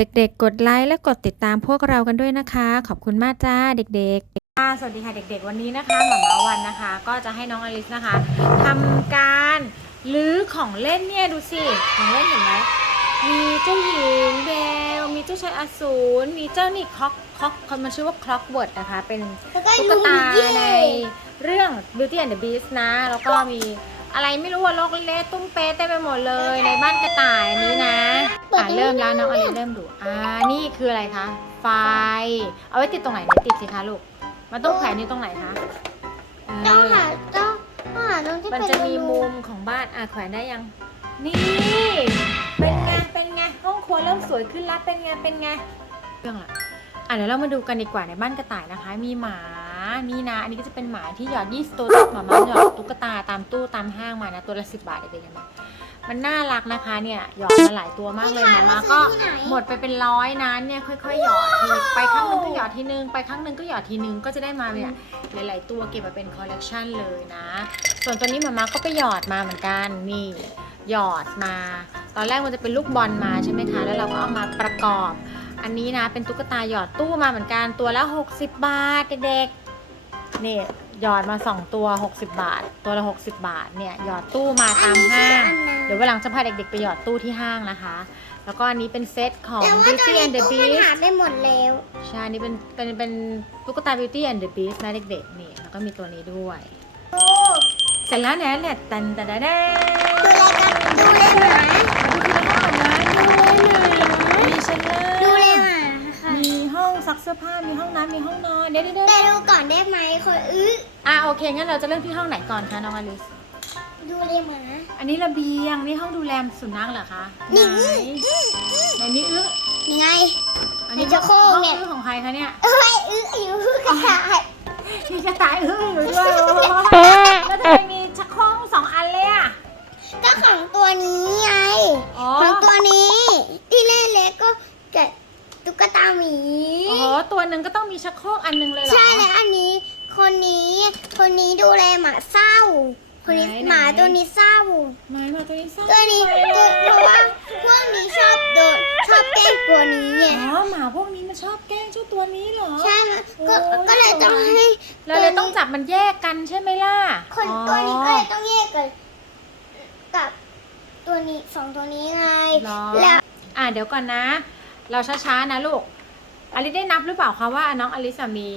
เด็กๆ กดไลค์และกดติดตามพวกเรากันด้วยนะคะ ขอบคุณมากจ้าเด็กๆค่ะสวัสดีค่ะเด็กๆ วันนี้นะคะหมามาวันนะคะ ก็จะให้น้องอลิสนะคะทำการรื้อของเล่นเนี่ยดูสิของเล่นเห็นไหมมีเจ้าหญิงเบลมีเจ้าชายอสูรมีเจ้านี่คล็อกคล็อกมันชื่อว่าคล็อกเวิร์ดนะคะ เป็น แล้วก็ตุ๊กลุงตาเย่ในเรื่อง Beauty and the Beast นะ แล้วก็มี อะไรไม่รู้ว่าโลกเละตุ้มเป๊ะเต็มไปหมดเลยในบ้านกระต่ายอันนี้นะอะเริ่มแล้วน้องอลินเริ่มดูอ่านี่คืออะไรคะ ไฟ เอาไว้ติดตรงไหนเนี่ยติดสิคะลูก มันต้องแขวนนี่ตรงไหนคะเออต้องหาต้องต้องหาตรงที่มันเป็นจะมีรูมุมของบ้านอะแขวนได้ยัง นี่ เป็นไง เป็นไง ห้องครัวเริ่มสวยขึ้นแล้วเป็นไง เป็นไง เรื่องละอะเดี๋ยวเรามาดูกันดีกว่าในบ้านกระต่ายนะคะ มีหมา นี่นะ อันนี้ก็จะเป็นหมาที่หยอดยี่สิบตัวหมามาหยอดตุ๊กตาตามตู้ตามห้างมานะตัวละสิบบาทเด็กๆเห็นไหมมันน่ารักนะคะเนี่ยหยอดมาหลายตัวมากเลยหมามาก็หมดไปเป็นร้อยนะเนี่ยค่อยๆหยอดทีไปครั้งหนึงก็หยอดทีนึงไปครั้งหนึงก็หยอดทีนึงก็จะได้มาเนี่ยหลายๆตัวเก็บมาเป็นคอลเลกชันเลยนะ ส่วนตัวนี้หมามาก็ไปหยอดมาเหมือนกันนี่หยอดมา ตอนแรกมันจะเป็นลูกบอลมาใช่ไหมคะแล้วเราก็เอามาประกอบอันนี้นะเป็นตุ๊กตาหยอดตู้มาเหมือนกันตัวละ 60 บาทเด็กๆ นี่หยอดมา 2 ตัว 60 บาท ตัวละ 60 บาท เนี่ยหยอดตู้มาตามห้าง เดี๋ยววันหลังจะพาเด็กๆไปหยอดตู้ที่ห้างนะคะ แล้วก็อันนี้เป็นเซตของ แต่ว่าตอน Beauty นี้ and the ตู้มัน Beast หาไปหมดแล้ว ใช่นี่เป็น เป็น เป็นตุ๊กตา Beauty and the Beast นะเด็กๆ นี่ แล้วก็มีตัวนี้ด้วย โอ้เสร็จแล้วเนี่ยเนี่ยตันตันตันตันดูแลกันดูแลหมามีชั้นล่างดูแลหมาค่ะมีห้องซักเสื้อผ้า มีห้องน้ำมีห้องนอน เดี๋ยวเดี๋ยวเดี๋ยวแต่ดูก่อนได้ไหมคนอื้ออะโอเคงั้นเราจะเริ่มที่ห้องไหนก่อนคะน้องอลิส ดูแลหมาอันนี้ระเบียงนี่ห้องดูแลสุนัขเหรอคะนี่ไหนไหนมีอื้อนี่ไง อันนี้ในชักโครกห้องเนี่ยอื้อของใครคะเนี่ยเอ้ยอื้ออยู่กระต่ายมีกระต่ายอื้ออยู่ด้วยโอ้โหแล้วทำไมมีชักโครกสองอันเลยอะก็ของตัวนี้ไงอ๋อของตัวนี้ ที่เล่นเล็กก็แกะตุ๊กตาหมี อ๋อ ตัวหนึ่งก็ต้องมีชักโครกอันหนึงเลยเหรอ ใช่แล้วอันนี้ คนนี้ คนนี้ดูแลหมาเศร้า คนนี้ไหนไหน หมาตัวนี้เศร้า ไหนมาตัวนี้ซ่าตัวนี้ตัวเพราะว่าพวกนี้ชอบโดนชอบแกล้งตัวนี้ไงอ๋อหมาพวกนี้มันชอบแกล้งเจ้าตัวนี้เหรอ ใช่ไหมก็โอ้ย ก็เลยต้องให้เราเลยต้องจับมันแยกกันใช่ไหมล่ะคนอ๋อตัวนี้ก็เลยต้องแยกกันกับตัวนี้สองตัวนี้ไงเหรอแล้ว อะเดี๋ยวก่อนนะ เราช้าๆนะลูก อลิสได้นับหรือเปล่าคะว่าน้องอลิสอะมี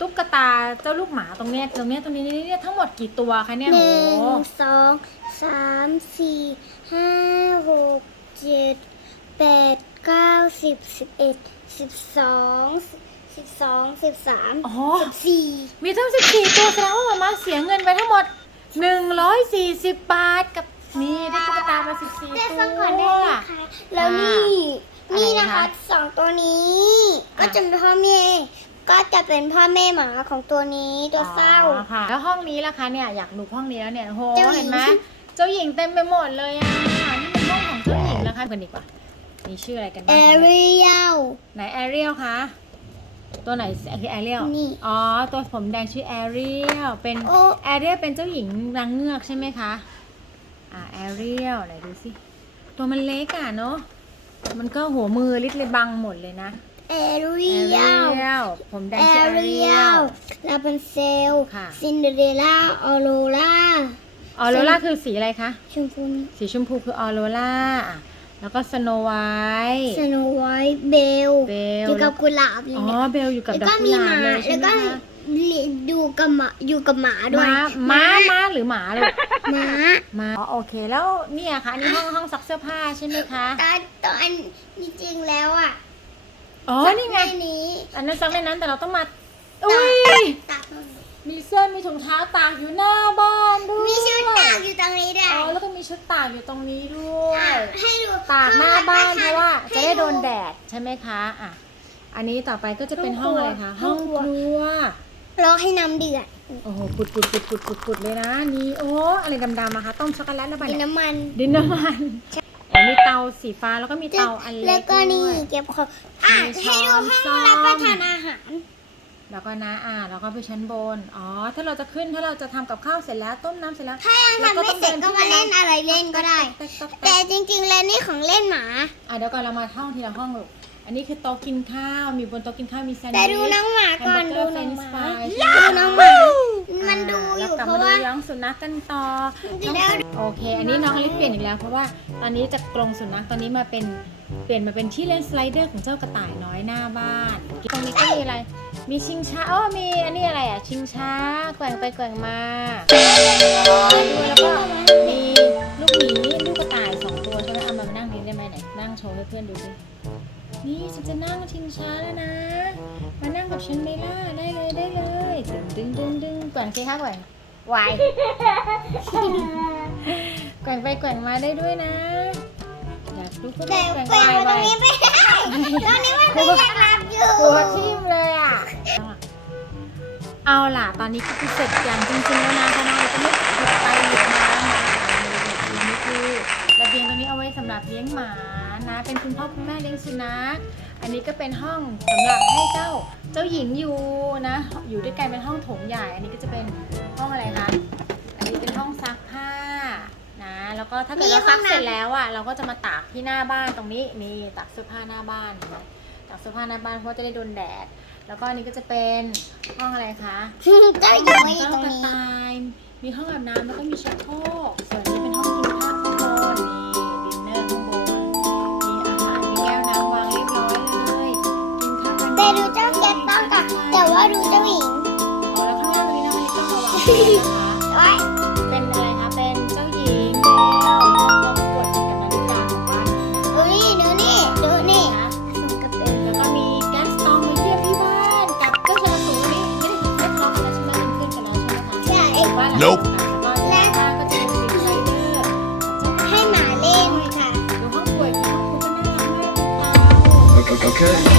ตุ๊กตาเจ้าลูกหมาตรงเนี้ยตรงเนี้ยตรงนี้เนี่ยทั้งหมดกี่ตัวคะเนี่ยหโหนึ่งสองสามสี่ห้าหกเจ็ดแปดเก้าสิบสิบเอ็ดสิบสองสิบสองสิบสามอ๋อ สิบสี่มีทั้ง 14 ตัวแสดงว่าหมามาเสียเงินไปทั้งหมด 140 บาทกับนี่ได้ตุ๊กตามา14ได้ตัฟังก่อนได้วไหมคะแล้วนี่อะไร นี่นะนะคะคะสองตัวนี้อะก็จะเป็นพ่อแม่ก็จะเป็นพ่อแม่หมาของตัวนี้ตัวเศร้าอ๋อค่ะ แล้วห้องนี้ล่ะคะเนี่ยอยากดูห้องนี้แล้วเนี่ยโหเจ้าหญิง เห็นไหมเจ้าหญิงเต็มไปหมดเลยอะนี่เป็นห้องของเจ้าหญิงนะคะกันดีกว่ามีชื่ออะไรกันบ้าแองคะริเอลไหนแอเรียลคะตัวไหนคือแอเรียลนี่อ๋อ ตัวผมแดงชื่อแอเรียลเป็นโอ้ แอเรียลเป็นเจ้าหญิงนางเงือกใช่ไหมคะ อ่าแอเรียลไหนดูสิ ตัวมันเล็กอะเนาะ มันก็หัวมือลิดเลยบังหมดเลยนะแอแอริเรีเอยลลผมแดงแอชื่อแอริเรีเอยลลลาบันเซล ค่ะซินเดอเรลล่า ออโรราออโรล่าคือสีอะไรคะ ชมพูสีชมพูคือออโรล่าแล้วก็สโนไวท์สโนไวท์เบลเบลอยู่กับกุหลาบเลยอ๋อเนี่ย เบลอยู่กับแล้วดอกกุก็มีหลาหบมาเลยใช่แล้วไหมก็คะ ดูกับหมาอยู่กับหมาด้วยม้าม้าม้าหรือหมาลูกหมามาอ๋อโอเคแล้วเนี่ยค่ะอันนี้ห้องห้องซักเสื้อผ้าใช่ไหมคะตอนตอนจริงๆแล้วอะอ๋อนี่ไงในนี้อันนั้นซักในนั้นแต่เราต้องมาอุ้ยตากตรงนี้มีเสื้อมีถุงเท้าตากอยู่หน้าบ้านด้วยมีชุดตากอยู่ตรงนี้ด้วยอ๋อแล้วก็มีชุดตากอยู่ตรงนี้ด้วยอะให้ดูตากหน้าบ้านเพราะว่า จะได้โดนแดดดใช่ไหมคะอะอันนี้ต่อไปก็จะเป็นห้องอะไรคะห้ห้อองงคครัว รัวรอให้น้ำเดือดโอ้โหปุดปุดปุดปุดปุดปุดเลยนะ นี่โอ้อะไรดำๆมาคะต้มช็อกโกแลตแล้วมีบ้าเนี่ยน้ำมัน ดินน้ำมันอ๋อมีเตาสีฟ้าแล้วก็มีเตาอันเล็กแล้วก็นี่ด้วย เก็บของอะมีช้ให้อนดูห้องซ่อมรับประทานอาหาร แล้วก็นะอ่าแล้วก็ไปชั้นบน อ๋อ ถ้าเราจะขึ้นถ้าเราจะทำกับข้าวเสร็จแล้วต้มน้ำเสร็จแล้ว ถ้ายังแล้วทำไม่เสร็จก็มาเล่นอะไรเล่นก็ได้ แต๊กแต๊กแต่แต๊กจริงๆแล้วนี่ของเล่นหมา อะเดี๋ยวก่อนเรามาท่องทีละห้องลูก อันนี้คือโต๊ะกินข้าว มีบนโต๊ะกินข้าวมีแซนด์แต่วิชดูน้องหมาก่อนแฮดูมเบอร์เกอร์น้องหมาเฟรนช์ฟรายดูน้องหมามันดูอแล้วยู่กลับเพมาราะดูว่าย้องสุนัขกันต่อเดี๋ยวน้องโอเค อันนี้น้องอลิสเปลี่ยนอีกแล้ว เพราะว่าตอนนี้จากกรงสุนัขตอนนี้มาเป็นเปลี่ยนมาเป็นที่เล่นสไลเดอร์ของเจ้ากระต่ายน้อยหน้าบ้าน ตรงนี้ก็มีอะไร มีชิงช้าอ๋อมีอันนี้อะไรอะ ชิงช้าแกว่งไปแกว่งมาด้วยแล้วก็มีลูกหมีลูกกระต่ายสองตัวใช่ไหมเอามานั่งนี้ได้ไหมไหนนั่งโชว์ให้เพื่อนดูสิ นี่ฉันจะนั่งชิงช้าแล้วนะ มานั่งกับฉันไหมล่ะได้เลยได้เลยดึงดึงดึงดึงแกว่งสิคะแกว่งวายแกว่งไปแกว่งมาได้ด้วยนะอยากดูก็แต่แกว่งแปลวายตรวางยนี้ไม่ได้ตอนนี้มันไม่อยากรับอยู่หัวทิ่มเลยอะ เอาล่ะ ตอนนี้ก็คือเสร็จอย่างจริงๆแล้วนะทนายจะไม่หยุดไปหยุดมานะนี่คือระเบียงตรงนี้เอาไว้สำหรับเลี้ยงหมา นะเป็นคุณพ่อคุณแม่เลี้ยงสุนัขอันนี้ก็เป็นห้องสำหรับให้เจ้าเจ้าหญิงอยู่นะ อยู่ด้วยกันเป็นห้องโถงใหญ่ อันนี้ก็จะเป็นห้องอะไรคะอันนี้เป็นห้องซักผ้านะแล้วก็ถ้าเกิดเราซักเสร็จแล้วอะเราก็จะมาตากที่หน้าบ้านตรงนี้นี่ตากเสื้อผ้าหน้าบ้านเห็นไหมตากเสื้อผ้าหน้าบ้านเพราะจะได้โดนแดด แล้วก็อันนี้ก็จะเป็นห้องอะไรคะเจ้าอยู่ไม่เจ้าตรงกระนี้ต่ายมีห้องอาบน้ำแล้วก็มีชักโครกส่วน ไว้เป็นอะไรคะ เป็นเจ้าหญิงเบลต้องกดกับนาฬิกาของบ้านนี้ดูนี่ดูนี่ดูนี่นะสมกับเป็นแล้วก็มีแก๊สตองมาเยี่ยมที่บ้านกับเจ้าชายสูงนี่ไม่ได้ไม่ทะเลาะกันแล้วใช่ไหมเป็นเพื่อนกันแล้วใช่ไหมคะใช่อยู่บ้านหลังเดียวกันแล้วก็ด้านหน้าก็จะเป็นสไลเดอร์ให้หมาเล่นค่ะดูห้องครัวอีกห้องครัวก็น่ารักมากคุณตา Okay.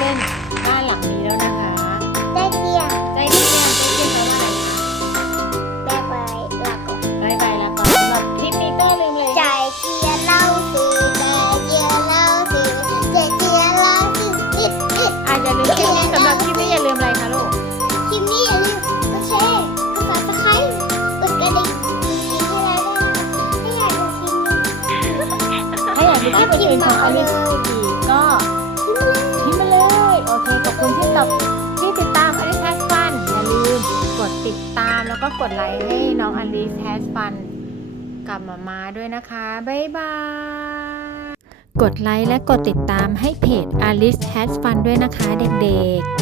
เล่นบ้านหลังนี้แล้วนะ ติดตามแล้วก็กดไลค์ให้น้องอลิซแฮสฟันกับมามาด้วยนะคะ บ๊ายบาย กดไลค์และกดติดตามให้เพจ Alice Has Fun ด้วยนะคะเด็กๆ